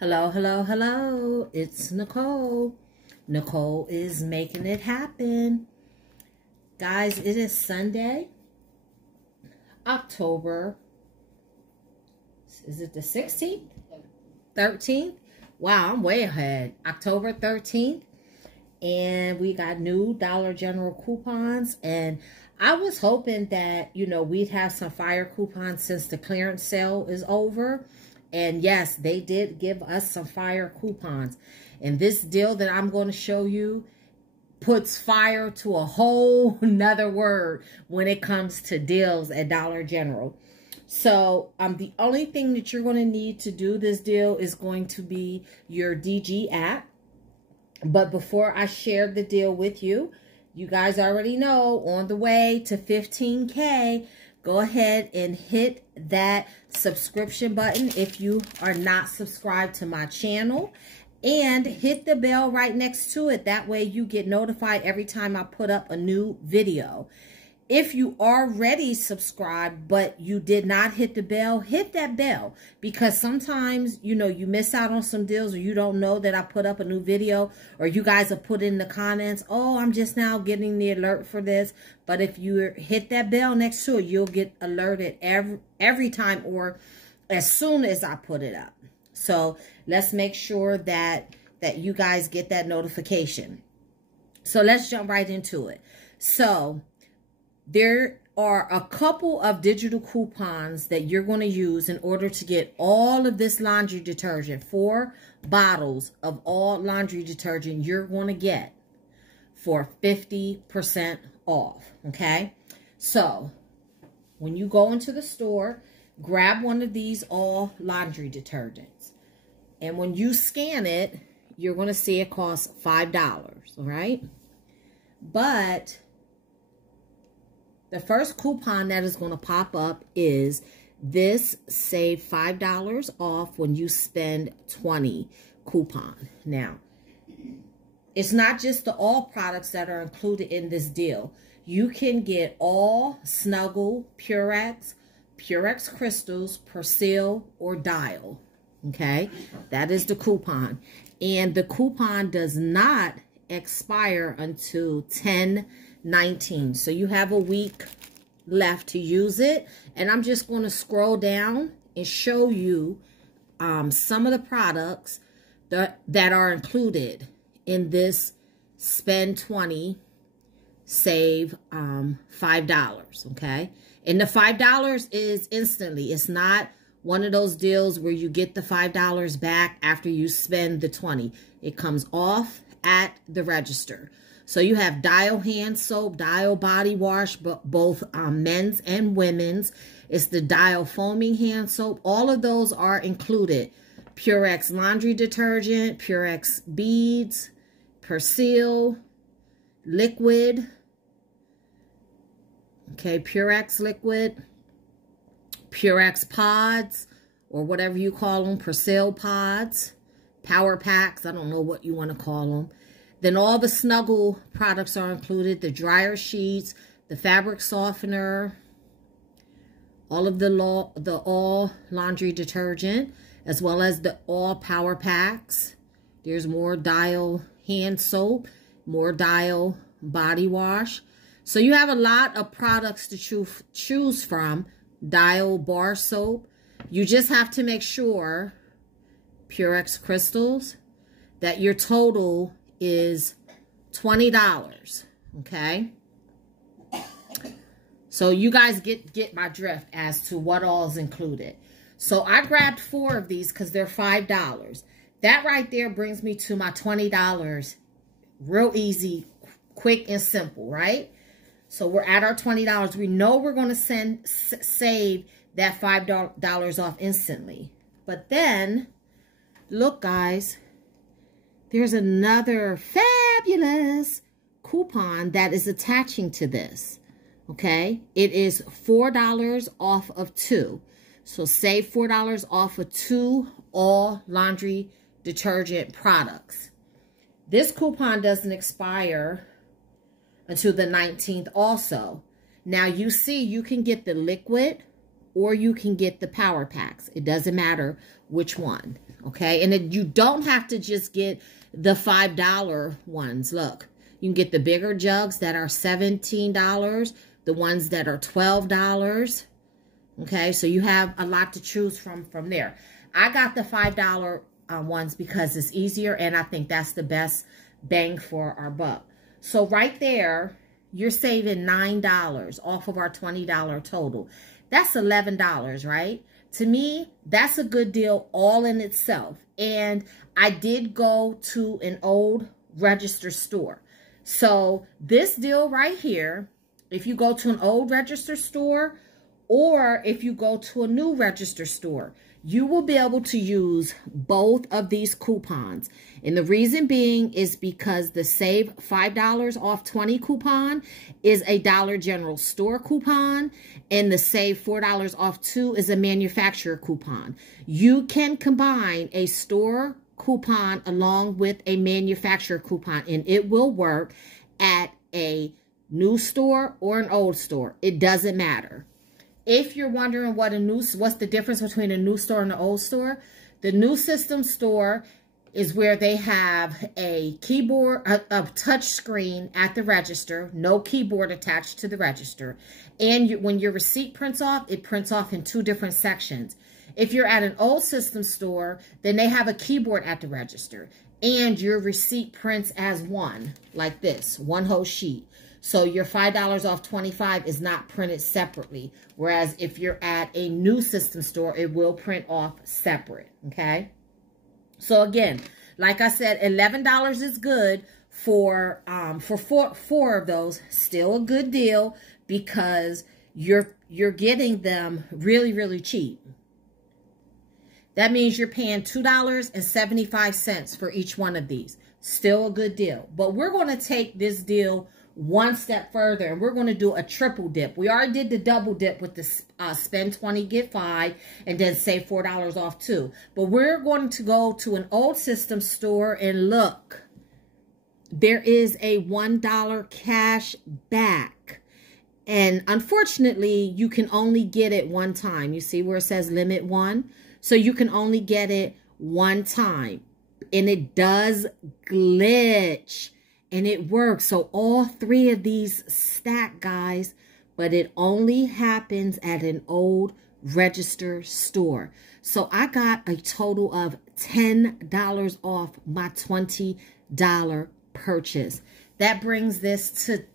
Hello, hello, hello. It's Nicole. Nicole is making it happen. Guys, it is Sunday, October, is it the 16th? 13th? Wow, I'm way ahead. October 13th. And we got new Dollar General coupons. And I was hoping that, we'd have some fire coupons since the clearance sale is over. And yes, they did give us some fire coupons. And this deal that I'm going to show you puts fire to a whole nother word when it comes to deals at Dollar General. So the only thing that you're going to need to do this deal is going to be your DG app. But before I share the deal with you, you guys already know, on the way to 15K, go ahead and hit that subscription button if you are not subscribed to my channel. And hit the bell right next to it. That way you get notified every time I put up a new video. If you already subscribed, but you did not hit the bell, hit that bell. Because sometimes, you miss out on some deals, or you don't know that I put up a new video, or you guys have put in the comments, oh, I'm just now getting the alert for this. But if you hit that bell next to it, you'll get alerted every time, or as soon as I put it up. So let's make sure that you guys get that notification. So let's jump right into it. So there are a couple of digital coupons that you're going to use in order to get all of this laundry detergent. 4 bottles of all laundry detergent you're going to get for 50% off. Okay? So when you go into the store, grab one of these all laundry detergents. And when you scan it, you're going to see it costs $5. All right? But the first coupon that is going to pop up is this save $5 off when you spend 20 coupon. Now, it's not just the all products that are included in this deal. You can get all Snuggle, Purex, Purex Crystals, Persil, or Dial. Okay, that is the coupon. And the coupon does not expire until 10/19. So you have a week left to use it. And I'm just going to scroll down and show you some of the products that are included in this spend 20, save $5. Okay. And the $5 is instantly. It's not one of those deals where you get the $5 back after you spend the 20. It comes off at the register. So you have Dial hand soap, Dial body wash, both men's and women's. It's the Dial foaming hand soap. All of those are included. Purex laundry detergent, Purex beads, Persil, liquid. Okay, Purex liquid, Purex pods, or whatever you call them, Persil pods, power packs, I don't know what you want to call them. Then all the Snuggle products are included, the dryer sheets, the fabric softener, all of the all laundry detergent, as well as the all power packs. There's more Dial hand soap, more Dial body wash. So you have a lot of products to choose from. Dial bar soap. You just have to make sure, Purex crystals, that your total is $20. Okay? So you guys get my drift as to what all is included. So I grabbed 4 of these because they're $5. That right there brings me to my $20. Real easy, quick, and simple, right? So we're at our $20. We know we're going to save that $5 off instantly. But then, look, guys, there's another fabulous coupon that is attaching to this. Okay? It is $4 off of 2. So save $4 off of 2 all laundry detergent products. This coupon doesn't expire until the 19th also. Now you see you can get the liquid or you can get the power packs. It doesn't matter which one, okay? And then you don't have to just get the $5 ones. Look, you can get the bigger jugs that are $17, the ones that are $12, okay? So you have a lot to choose from there. I got the $5 ones because it's easier, and I think that's the best bang for our buck. So right there, you're saving $9 off of our $20 total. That's $11, right? To me, that's a good deal all in itself. And I did go to an old register store. So this deal right here, if you go to an old register store or if you go to a new register store, you will be able to use both of these coupons. And the reason being is because the Save $5 off 20 coupon is a Dollar General store coupon, and the Save $4 off 2 is a manufacturer coupon. You can combine a store coupon along with a manufacturer coupon, and it will work at a new store or an old store. It doesn't matter. If you're wondering what's the difference between a new store and an old store, the new system store is where they have a keyboard, a touch screen at the register, no keyboard attached to the register. And when your receipt prints off, it prints off in 2 different sections. If you're at an old system store, then they have a keyboard at the register, and your receipt prints as one, like this, one whole sheet. So your $5 off 25 is not printed separately. Whereas if you're at a new system store, it will print off separate, okay? So again, like I said, $11 is good for four of those. Still a good deal because you're getting them really, really cheap. That means you're paying $2.75 for each one of these. Still a good deal. But we're going to take this deal one step further, and we're going to do a triple dip. We already did the double dip with the spend 20, get 5, and then save $4 off 2. But we're going to go to an old system store and look. There is a $1 cash back. And unfortunately, you can only get it one time. You see where it says limit 1? So you can only get it one time. And it does glitch. And it works. So all 3 of these stack, guys. But it only happens at an old register store. So I got a total of $10 off my $20 purchase. That brings this to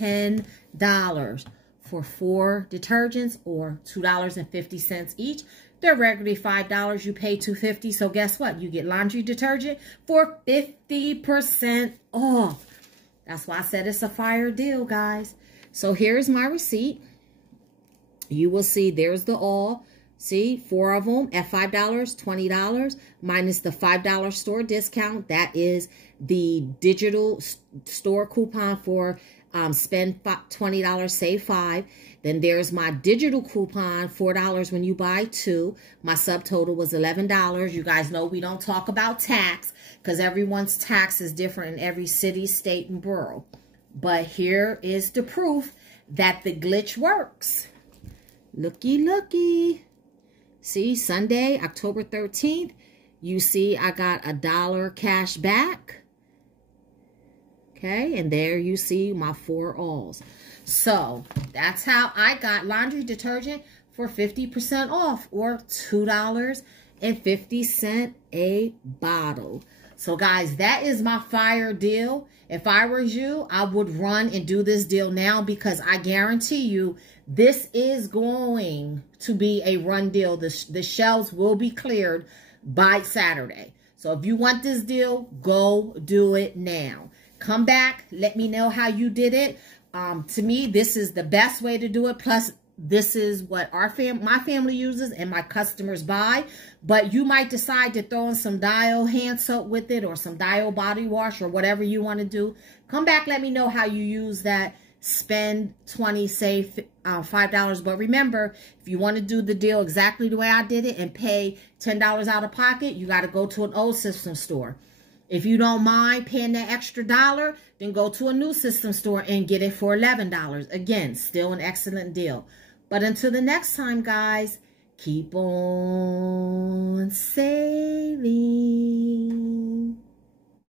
$10 for 4 detergents, or $2.50 each. They're regularly $5. You pay $2.50. So guess what? You get laundry detergent for 50% off. That's why I said it's a fire deal, guys. So here's my receipt. You will see there's the all. See, 4 of them at $5, $20, minus the $5 store discount. That is the digital store coupon for spend $20, save 5. Then there's my digital coupon, $4 when you buy 2. My subtotal was $11. You guys know we don't talk about tax because everyone's tax is different in every city, state, and borough. But here is the proof that the glitch works. Looky, looky. See, Sunday, October 13th, you see I got $1 cash back. Okay, and there you see my 4 alls. So that's how I got laundry detergent for 50% off, or $2.50 a bottle. So guys, that is my fire deal. If I were you, I would run and do this deal now, because I guarantee you this is going to be a run deal. The shelves will be cleared by Saturday. So if you want this deal, go do it now. Come back. Let me know how you did it. To me, this is the best way to do it. Plus, this is what my family uses and my customers buy. But you might decide to throw in some Dial hand soap with it, or some Dial body wash, or whatever you want to do. Come back. Let me know how you use that. Spend 20, save $5. But remember, if you want to do the deal exactly the way I did it and pay $10 out of pocket, you got to go to an old system store. If you don't mind paying that extra $1, then go to a new system store and get it for $11. Again, still an excellent deal. But until the next time, guys, keep on saving.